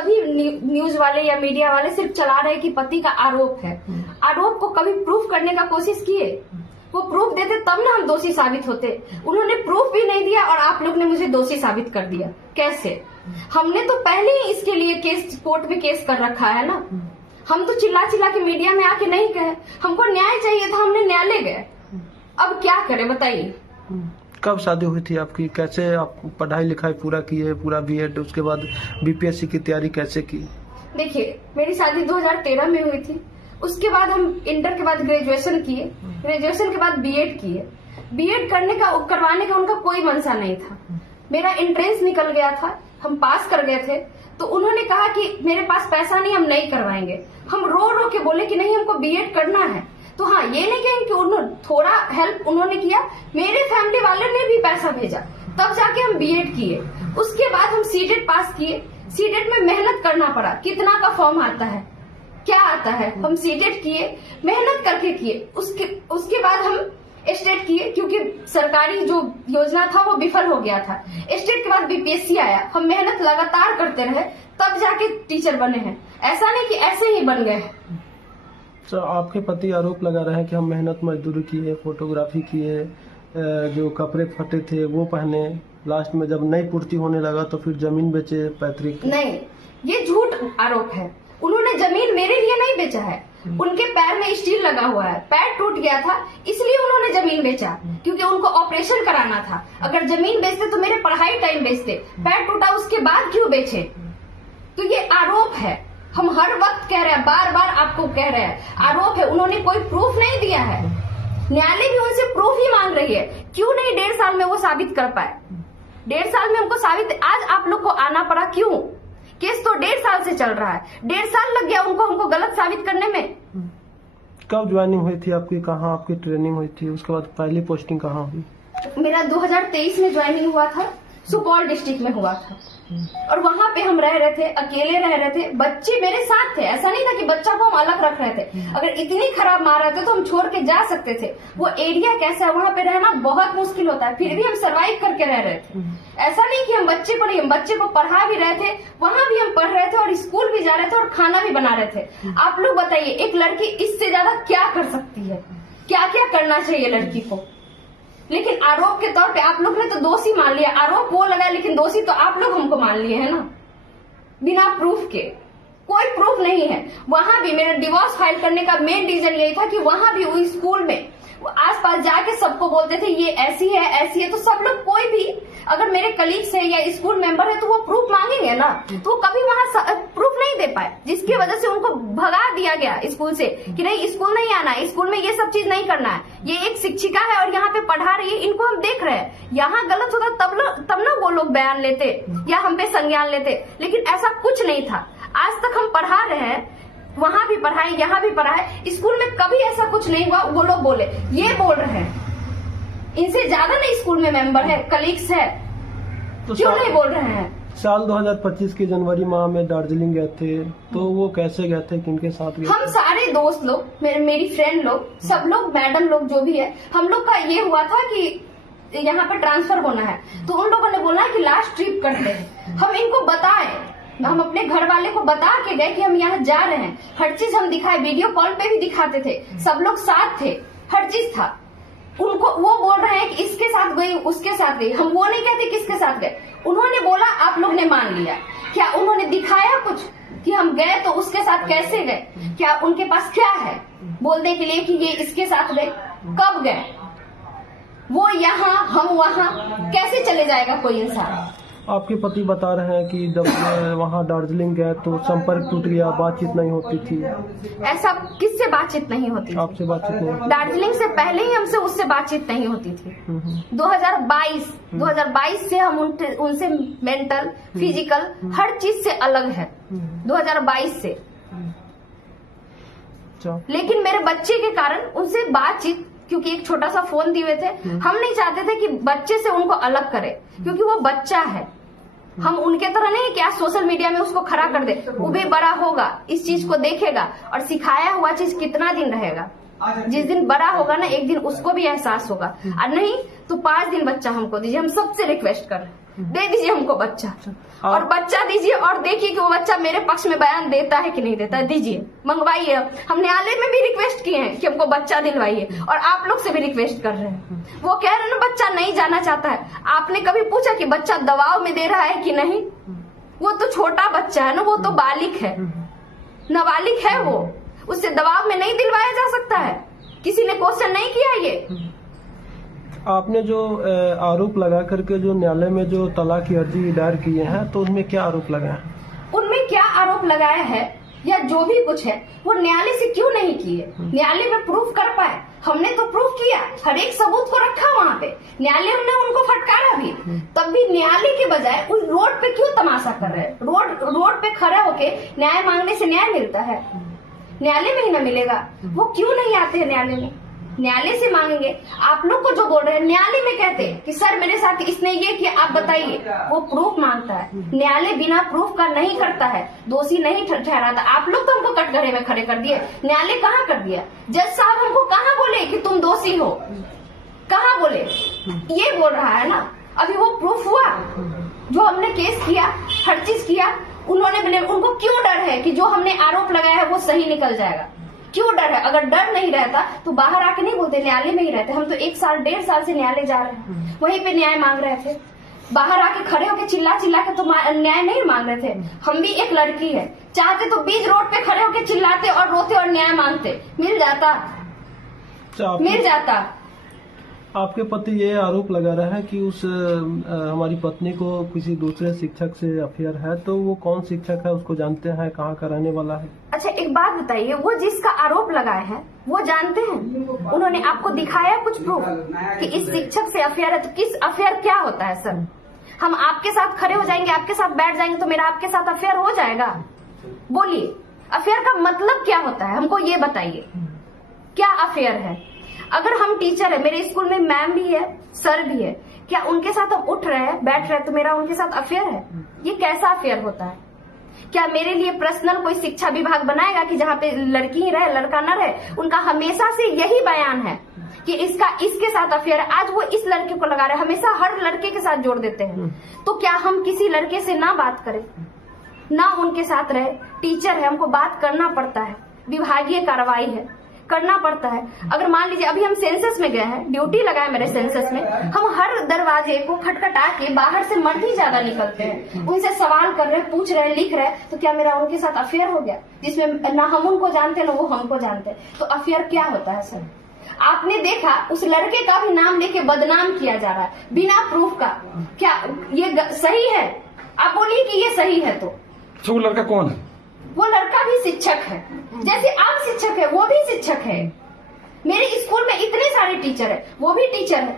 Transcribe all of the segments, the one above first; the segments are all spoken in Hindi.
सभी न्यूज वाले या मीडिया वाले सिर्फ चला रहे कि पति का आरोप है। आरोप को कभी प्रूफ करने का कोशिश किए? वो प्रूफ देते तब ना हम दोषी साबित होते। उन्होंने प्रूफ भी नहीं दिया और आप लोग ने मुझे दोषी साबित कर दिया। कैसे? हमने तो पहले ही इसके लिए केस कोर्ट में केस कर रखा है ना। हम तो चिल्ला चिल्ला के मीडिया में आके नहीं कहे, हमको न्याय चाहिए था, हमने न्यायालय गए। अब क्या करें बताइए। कब शादी हुई थी आपकी? कैसे आप पढ़ाई लिखाई पूरा की है, पूरा बीएड, उसके बाद बीपीएससी की तैयारी कैसे की? देखिए, मेरी शादी 2013 में हुई थी। उसके बाद हम इंटर के बाद ग्रेजुएशन किए, ग्रेजुएशन के बाद बीएड किए। बीएड करवाने का उनका कोई मंशा नहीं था। मेरा एंट्रेंस निकल गया था, हम पास कर गए थे, तो उन्होंने कहा कि मेरे पास पैसा नहीं, हम नहीं करवाएंगे। हम रो रो के बोले कि नहीं, हमको बीएड करना है। तो हाँ, ये नहीं कहेंगे कि उन्होंने थोड़ा हेल्प उन्होंने किया, मेरे फैमिली वाले ने भी पैसा भेजा, तब जाके हम बीएड किए। उसके बाद हम सीटेट पास किए। सीटेट में मेहनत करना पड़ा। कितना का फॉर्म आता है, क्या आता है, हम सीटेट किए, मेहनत करके किए। उसके बाद हम स्टेट किए, क्योंकि सरकारी जो योजना था वो विफल हो गया था। स्टेट के बाद बीपीएससी आया। हम मेहनत लगातार करते रहे, तब जाके टीचर बने हैं। ऐसा नहीं कि ऐसे ही बन गए। तो आपके पति आरोप लगा रहे हैं कि हम मेहनत मजदूरी की है, फोटोग्राफी की है, जो कपड़े फटे थे वो पहने, लास्ट में जब नहीं पूर्ति होने लगा तो फिर जमीन बेचे पैतृक। नहीं, ये झूठ आरोप है। उन्होंने जमीन मेरे लिए नहीं बेचा है। उनके पैर में स्टील लगा हुआ है, पैर टूट गया था, इसलिए उन्होंने जमीन बेचा, क्योंकि उनको ऑपरेशन कराना था। अगर जमीन बेचते तो मेरे पढ़ाई टाइम बेचते। पैर टूटा उसके बाद क्यों बेचे? तो ये आरोप है। हम हर वक्त कह रहे हैं, बार बार आपको कह रहे हैं, आरोप है। उन्होंने कोई प्रूफ नहीं दिया है। न्यायालय भी उनसे प्रूफ ही मांग रही है। क्यों नहीं 1.5 साल में वो साबित कर पाए? 1.5 साल में उनको साबित, आज आप लोग को आना पड़ा क्यों? केस तो 1.5 साल से चल रहा है। 1.5 साल लग गया उनको हमको गलत साबित करने में। कब ज्वाइनिंग हुई थी आपकी? कहाँ आपकी ट्रेनिंग हुई थी? उसके बाद पहली पोस्टिंग कहाँ हुई? मेरा 2023 में ज्वाइनिंग हुआ था, सुपौल डिस्ट्रिक्ट में हुआ था। और वहाँ पे हम रह रहे थे, अकेले रह रहे थे। बच्चे मेरे साथ थे, ऐसा नहीं था कि बच्चा को हम अलग रख रहे थे। अगर इतनी खराब मार रहे थे तो हम छोड़ के जा सकते थे। वो एरिया कैसा है, वहाँ पे रहना बहुत मुश्किल होता है, फिर भी हम सर्वाइव करके रह रहे थे। ऐसा नहीं कि हम बच्चे को पढ़ा भी रहे थे, वहाँ भी हम पढ़ रहे थे और स्कूल भी जा रहे थे और खाना भी बना रहे थे। आप लोग बताइए, एक लड़की इससे ज्यादा क्या कर सकती है? क्या क्या करना चाहिए लड़की को? लेकिन आरोप के तौर पे आप लोग ने तो दोषी मान लिया। आरोप वो लगा, लेकिन दोषी तो आप लोग हमको मान लिए है ना, बिना प्रूफ के। कोई प्रूफ नहीं है। वहां भी मेरा डिवोर्स फाइल करने का मेन रीजन यही था कि वहां भी उस स्कूल में आसपास जाके सबको बोलते थे ये ऐसी है, तो सब लोग, कोई भी अगर मेरे कलीग्स है या स्कूल मेंबर है तो वो प्रूफ मांगेंगे ना, तो वो कभी वहां प्रूफ नहीं दे पाए, जिसकी वजह से उनको भगा दिया गया स्कूल से कि नहीं, स्कूल नहीं आना, स्कूल में ये सब चीज नहीं करना है। ये एक शिक्षिका है और यहाँ पे पढ़ा रही है, इनको हम देख रहे हैं। यहाँ गलत होता तब ना वो लोग बयान लेते या हम पे संज्ञान लेते, लेकिन ऐसा कुछ नहीं था। आज तक हम पढ़ा रहे हैं, वहां भी पढ़ाए, यहाँ भी पढ़ाए, स्कूल में कभी ऐसा कुछ नहीं हुआ। वो लोग बोले, ये बोल रहे हैं, इनसे ज्यादा नहीं स्कूल में मेंबर है, कलीग्स है, तो क्यों नहीं बोल रहे हैं? साल 2025 के जनवरी माह में दार्जिलिंग गए थे, तो वो कैसे गए थे, किनके साथ गए? हम सारे दोस्त लोग, मेरी फ्रेंड लोग, सब लोग, मैडम लोग जो भी है, हम लोग का ये हुआ था कि यहाँ पे ट्रांसफर होना है, तो उन लोगों ने बोला कि लास्ट ट्रिप करते हैं। हम इनको बताए, हम अपने घर वाले को बता के गए कि हम यहाँ जा रहे हैं। हर चीज हम दिखाए, वीडियो कॉल पे भी दिखाते थे, सब लोग साथ थे, हर चीज था। उनको वो बोल रहे हैं कि इसके साथ गई, उसके साथ गई। हम वो नहीं कहते किसके साथ गए। उन्होंने बोला, आप लोग ने मान लिया। क्या उन्होंने दिखाया कुछ कि हम गए तो उसके साथ कैसे गए? क्या उनके पास क्या है बोलने के लिए कि ये इसके साथ गए? कब गए? वो यहाँ, हम वहाँ, कैसे चले जाएगा कोई इंसान? आपके पति बता रहे हैं कि जब वहाँ दार्जिलिंग गए तो संपर्क टूट गया, बातचीत नहीं होती थी। ऐसा किससे बातचीत नहीं होती? आपसे बातचीत नहीं? दार्जिलिंग से पहले ही हमसे उससे बातचीत नहीं होती थी। 2022 से हम उनसे मेंटल, फिजिकल, हर चीज से अलग है। 2022 से। लेकिन मेरे बच्चे के कारण उनसे बातचीत, क्योंकि एक छोटा सा फोन दिए थे, हम नहीं चाहते थे कि बच्चे से उनको अलग करे, क्योंकि वो बच्चा है। हम उनके तरह नहीं कि आज सोशल मीडिया में उसको खड़ा कर दे। वो भी बड़ा होगा, इस चीज को देखेगा, और सिखाया हुआ चीज कितना दिन रहेगा? जिस दिन बड़ा होगा ना, एक दिन उसको भी एहसास होगा। और नहीं तो 5 दिन बच्चा हमको दीजिए, हम सबसे रिक्वेस्ट कर रहे हैं। दे दीजिए हमको बच्चा, और बच्चा दीजिए और देखिए कि वो बच्चा मेरे पक्ष में बयान देता है कि नहीं देता है। दीजिए, मंगवाइए। हम न्यायालय में भी रिक्वेस्ट किए हैं कि हमको बच्चा दिलवाइए, और आप लोग से भी रिक्वेस्ट कर रहे हैं। वो कह रहे हैं ना बच्चा नहीं जाना चाहता है। आपने कभी पूछा कि बच्चा दबाव में दे रहा है कि नहीं? वो तो छोटा बच्चा है ना, वो तो बालिग है, नाबालिग है वो, उससे दबाव में नहीं दिलवाया जा सकता है। किसी ने क्वेश्चन नहीं किया ये। आपने जो आरोप लगा करके जो न्यायालय में जो तलाक की अर्जी दायर किए हैं, तो उनमें क्या आरोप लगाया? उनमें क्या आरोप लगाया है या जो भी कुछ है वो न्यायालय से क्यों नहीं किए? न्यायालय में प्रूफ कर पाए। हमने तो प्रूफ किया, हर एक सबूत को रखा वहाँ पे। न्यायालय ने उनको फटकारा भी, तब भी न्यायालय के बजाय उस रोड पे क्यों तमाशा कर रहे हैं? रोड पे खड़े होके न्याय मांगने से न्याय मिलता है? न्यायालय में ही न मिलेगा। वो क्यों नहीं आते हैं न्यायालय में? न्यायालय से मांगेंगे। आप लोग को जो बोल रहे हैं न्यायालय में कहते कि सर मेरे साथ इसने ये किया, आप बताइए। वो प्रूफ मांगता है। न्यायालय बिना प्रूफ का नहीं करता है, दोषी नहीं ठहराता। आप लोग तो हमको कटघरे में खड़े कर दिए, न्यायालय कहाँ कर दिया? जज साहब हमको कहाँ बोले कि तुम दोषी हो? कहाँ बोले? ये बोल रहा है ना। अभी वो प्रूफ हुआ जो हमने केस किया, हर चीज किया। उनको क्यों डर है कि जो हमने आरोप लगाया है वो सही निकल जाएगा? क्यों डर है? अगर डर नहीं रहता तो बाहर आके नहीं बोलते, न्यायालय में ही रहते। हम तो 1 साल 1.5 साल से न्यायालय जा रहे हैं, वहीं पे न्याय मांग रहे थे। बाहर आके खड़े होके चिल्ला के तो न्याय नहीं मांग रहे थे। हम भी एक लड़की है, चाहते तो बीच रोड पे खड़े होके चिल्लाते और रोते और न्याय मांगते, मिल जाता। आपके पति ये आरोप लगा रहा है कि उस हमारी पत्नी को किसी दूसरे शिक्षक से अफेयर है, तो वो कौन शिक्षक है, उसको जानते हैं, कहाँ का रहने वाला है? अच्छा, एक बात बताइए, वो जिसका आरोप लगाए हैं वो जानते हैं? उन्होंने आपको दिखाया कुछ प्रूफ कि इस शिक्षक से अफेयर है? तो किस अफेयर क्या होता है सर? हम आपके साथ खड़े हो जाएंगे, आपके साथ बैठ जाएंगे तो मेरा आपके साथ अफेयर हो जाएगा? बोलिए, अफेयर का मतलब क्या होता है? हमको ये बताइए, क्या अफेयर है? अगर हम टीचर है, मेरे स्कूल में मैम भी है, सर भी है, क्या उनके साथ हम उठ रहे हैं, बैठ रहे हैं तो मेरा उनके साथ अफेयर है? ये कैसा अफेयर होता है? क्या मेरे लिए पर्सनल कोई शिक्षा विभाग बनाएगा कि जहाँ पे लड़की ही रहे, लड़का न रहे? उनका हमेशा से यही बयान है कि इसके साथ अफेयर है। आज वो इस लड़के को लगा रहे हैं, हमेशा हर लड़के के साथ जोड़ देते हैं। तो क्या हम किसी लड़के से ना बात करें, ना उनके साथ रहे? टीचर है, हमको बात करना पड़ता है, विभागीय कार्रवाई है, करना पड़ता है। अगर मान लीजिए अभी हम सेंसस में गए हैं, ड्यूटी लगा है मेरे सेंसस में, हम हर दरवाजे को खटखटा के बाहर से मर्द ही ज्यादा निकलते हैं, उनसे सवाल कर रहे हैं, पूछ रहे हैं, लिख रहे हैं। तो क्या मेरा उनके साथ अफेयर हो गया, जिसमें ना हम उनको जानते ना वो हमको जानते? तो अफेयर क्या होता है सर? आपने देखा उस लड़के का भी नाम लेके बदनाम किया जा रहा है बिना प्रूफ का। क्या ये सही है? आप बोलिए कि ये सही है। तो वो लड़का कौन है? वो लड़का भी शिक्षक है, जैसे आप शिक्षक है वो भी शिक्षक है। मेरे स्कूल में इतने सारे टीचर है, वो भी टीचर है।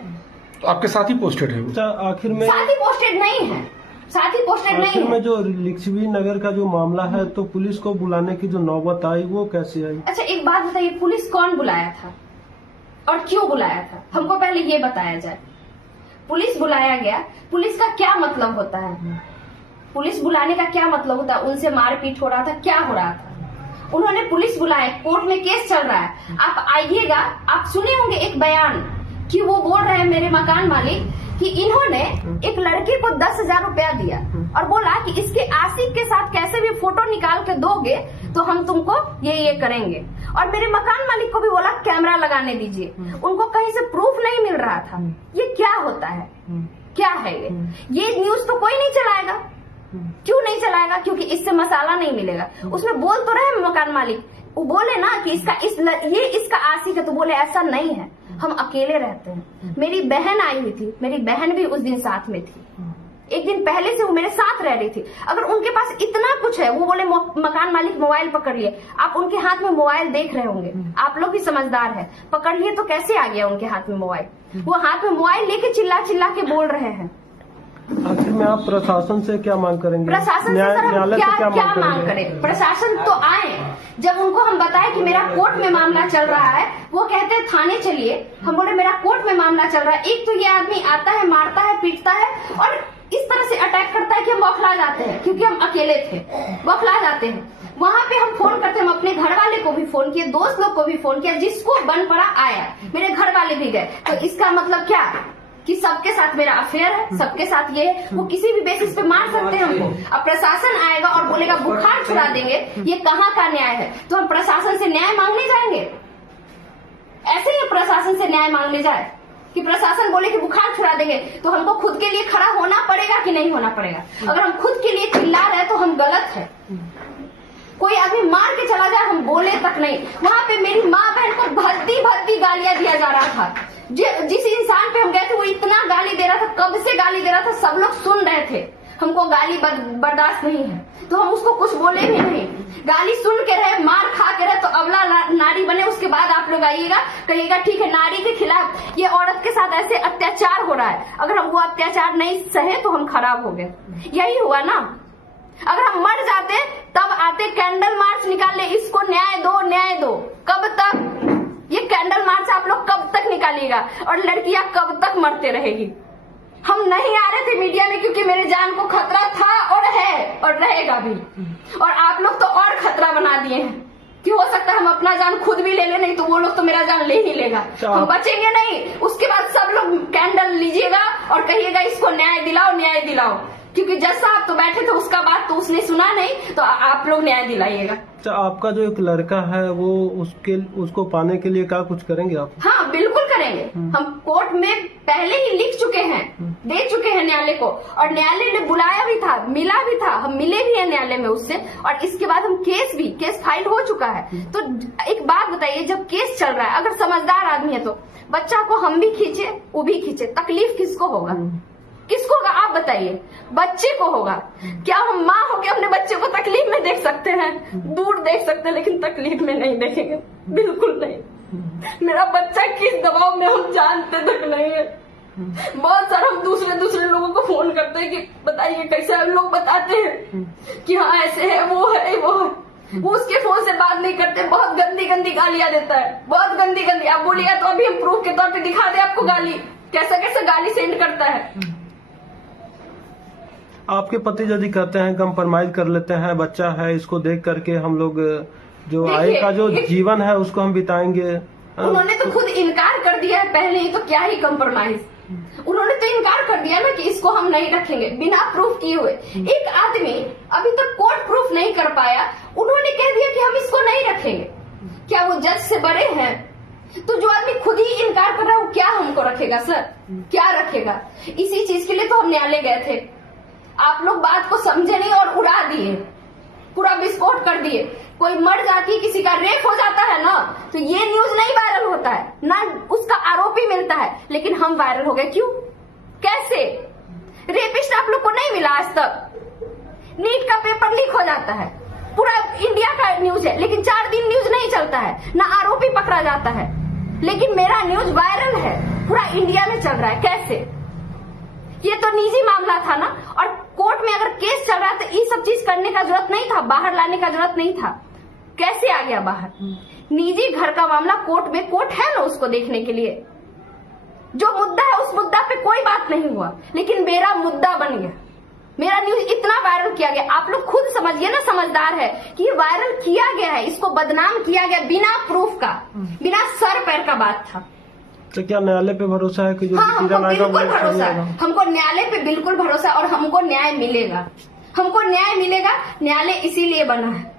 तो आपके साथ ही पोस्टेड है वो? आखिर में साथ ही पोस्टेड नहीं है, साथ ही पोस्टेड नहीं आखिर है। में जो लिच्छवी नगर का जो मामला है, तो पुलिस को बुलाने की जो नौबत आई वो कैसे आई? अच्छा, एक बात बताइए, पुलिस कौन बुलाया था और क्यों बुलाया था? हमको पहले ये बताया जाए। पुलिस बुलाया गया, पुलिस का क्या मतलब होता है? पुलिस बुलाने का क्या मतलब होता है? उनसे मारपीट हो रहा था, क्या हो रहा था? उन्होंने पुलिस बुलाया, कोर्ट में केस चल रहा है। आप आइएगा, आप सुने होंगे एक बयान कि वो बोल रहे हैं मेरे मकान मालिक कि इन्होंने एक लड़के को 10,000 रुपया दिया और बोला कि इसके आशिक के साथ कैसे भी फोटो निकाल के दोगे तो हम तुमको ये करेंगे। और मेरे मकान मालिक को भी बोला कैमरा लगाने दीजिए। उनको कहीं से प्रूफ नहीं मिल रहा था। ये क्या होता है? क्या है ये न्यूज तो कोई नहीं चलाएगा। क्यों नहीं चलाएगा? क्योंकि इससे मसाला नहीं मिलेगा। उसमें बोल तो रहे मकान मालिक, वो बोले ना कि ये इसका आशिक है, तो बोले ऐसा नहीं है, हम अकेले रहते हैं। मेरी बहन आई हुई थी, मेरी बहन भी उस दिन साथ में थी, एक दिन पहले से वो मेरे साथ रह रही थी। अगर उनके पास इतना कुछ है, वो बोले मकान मालिक मोबाइल पकड़ लिए, आप उनके हाथ में मोबाइल देख रहे होंगे, आप लोग भी समझदार है, पकड़ लिए तो कैसे आ गया उनके हाथ में मोबाइल? वो हाथ में मोबाइल लेके चिल्ला चिल्ला के बोल रहे हैं। आखिर में आप प्रशासन से क्या मांग करेंगे? प्रशासन से सर हम क्या मांग करें? प्रशासन तो आए, जब उनको हम बताए कि मेरा कोर्ट में मामला चल रहा है, वो कहते हैं थाने चलिए। हम बोले मेरा कोर्ट में मामला चल रहा है। एक तो ये आदमी आता है, मारता है, पीटता है और इस तरह से अटैक करता है कि हम बौखला जाते हैं, क्योंकि हम अकेले थे, बौखला जाते हैं। वहाँ पे हम फोन करते हैं, हम अपने घर वाले को भी फोन किए, दोस्त लोग को भी फोन किया, जिसको बन पड़ा आया, मेरे घर वाले भी गए। तो इसका मतलब क्या? कि सबके साथ मेरा अफेयर है, सबके साथ ये है, वो किसी भी बेसिस पे मार सकते हैं हमको। अब प्रशासन आएगा और बोलेगा बुखार छुड़ा देंगे, ये कहाँ का न्याय है? तो हम प्रशासन से न्याय मांगने जाएंगे? ऐसे ही प्रशासन से न्याय मांगने जाए कि प्रशासन बोले कि बुखार छुड़ा देंगे, तो हमको खुद के लिए खड़ा होना पड़ेगा कि नहीं होना पड़ेगा? अगर हम खुद के लिए चिल्ला रहे हैं तो हम गलत है। कोई आदमी मार के चला जाए, हम बोले तक नहीं। वहां पे मेरी माँ बहन को भद्दी भद्दी गालियां दिया जा रहा था। जिस इंसान पे हम गए थे वो इतना गाली दे रहा था, कब से गाली दे रहा था, सब लोग सुन रहे थे। हमको गाली बर्दाश्त नहीं है तो हम उसको कुछ बोले भी नहीं। गाली सुन के रहे, मार खा के रहे, तो अबला नारी बने। उसके बाद आप लोग आइएगा, कहिएगा ठीक है नारी के खिलाफ ये औरत के साथ ऐसे अत्याचार हो रहा है। अगर हम वो अत्याचार नहीं सहे तो हम खराब हो गए। यही हुआ ना। अगर हम मर जाते तब आते कैंडल मार्च निकालने, इसको न्याय दो न्याय दो। कब तक ये कैंडल मार्च आप लोग कब तक निकालिएगा? और लड़कियां कब तक मरते रहेगी? हम नहीं आ रहे थे मीडिया में क्योंकि मेरे जान को खतरा था और है और रहेगा भी। और आप लोग तो और खतरा बना दिए हैं कि हो सकता है हम अपना जान खुद भी ले ले, नहीं तो वो लोग तो मेरा जान ले ही लेगा। हम बचेंगे नहीं। उसके बाद सब लोग कैंडल लीजिएगा और कहिएगा इसको न्याय दिलाओ न्याय दिलाओ। क्योंकि जज साहब तो बैठे थे, उसका बात तो उसने सुना नहीं, तो आप लोग न्याय दिलाइएगा। अच्छा, आपका जो एक लड़का है वो उसको पाने के लिए क्या कुछ करेंगे आप? हाँ बिल्कुल करेंगे। हम कोर्ट में पहले ही लिख चुके हैं, दे चुके हैं न्यायालय को, और न्यायालय ने बुलाया भी था, मिला भी था, हम मिले भी हैं न्यायालय में उससे। और इसके बाद हम केस फाइल हो चुका है। तो एक बात बताइए, जब केस चल रहा है, अगर समझदार आदमी है तो बच्चा को हम भी खींचे वो भी खींचे, तकलीफ किसको होगा? किसको होगा आप बताइए? बच्चे को होगा। क्या हम माँ होके अपने बच्चे को तकलीफ में देख सकते हैं? दूर देख सकते हैं लेकिन तकलीफ में नहीं देखेंगे, बिल्कुल नहीं। मेरा बच्चा किस दबाव में हम जानते तक नहीं है। बहुत सारा हम दूसरे लोगों को फोन करते हैं कि बताइए कैसे है। लोग बताते हैं कि हाँ ऐसे है वो है वो है। वो उसके फोन से बात नहीं करते, बहुत गंदी गंदी गालियां देता है, बहुत गंदी गंदी। आप बोलिए तो अभी हम प्रूफ के तौर पे दिखा दे आपको गाली, कैसा कैसा गाली सेंड करता है। आपके पति यदि कहते हैं कंप्रोमाइज कर लेते हैं, बच्चा है, इसको देख करके हम लोग जो आगे का जो जीवन है उसको हम बिताएंगे। उन्होंने तो खुद इनकार कर दिया है पहले ही, तो क्या ही कंप्रोमाइज। उन्होंने तो इनकार कर दिया ना कि इसको हम नहीं रखेंगे बिना प्रूफ किए हुए। एक आदमी अभी तक कोर्ट प्रूफ नहीं कर पाया, उन्होंने कह दिया कि हम इसको नहीं रखेंगे। क्या वो जज से बड़े हैं? तो जो आदमी खुद ही इनकार कर रहा है वो क्या हमको रखेगा सर? क्या रखेगा? इसी चीज के लिए तो हम न्यायालय गए थे। आप लोग बात को समझे नहीं और उड़ा दिए, पूरा विस्फोट कर दिए। कोई मर जाती है, किसी का रेप हो जाता है ना, तो ये न्यूज नहीं वायरल होता है ना, उसका आरोपी मिलता है। लेकिन हम वायरल हो गए, क्यों? कैसे? रेपिस्ट आप लोग को नहीं मिला आज तक। नीट का पेपर लीक हो जाता है, पूरा इंडिया का न्यूज है, लेकिन 4 दिन न्यूज नहीं चलता है, ना आरोपी पकड़ा जाता है। लेकिन मेरा न्यूज वायरल है, पूरा इंडिया में चल रहा है। कैसे? ये तो निजी मामला था ना। और कोर्ट में अगर केस चल रहा था, ये सब चीज करने का जरूरत नहीं था, बाहर लाने का जरूरत नहीं था। कैसे आ गया बाहर? निजी घर का मामला कोर्ट में, कोर्ट है ना उसको देखने के लिए। जो मुद्दा है उस मुद्दा पे कोई बात नहीं हुआ, लेकिन मेरा मुद्दा बन गया, मेरा न्यूज इतना वायरल किया गया। आप लोग खुद समझिए ना, समझदार है कि ये वायरल किया गया है, इसको बदनाम किया गया बिना प्रूफ का, बिना सर पैर का बात था। तो क्या न्यायालय पे भरोसा है कि जो हमको बिल्कुल भरोसा है, हमको न्यायालय पे बिल्कुल भरोसा है और हमको न्याय मिलेगा, हमको न्याय मिलेगा। न्यायालय इसीलिए बना है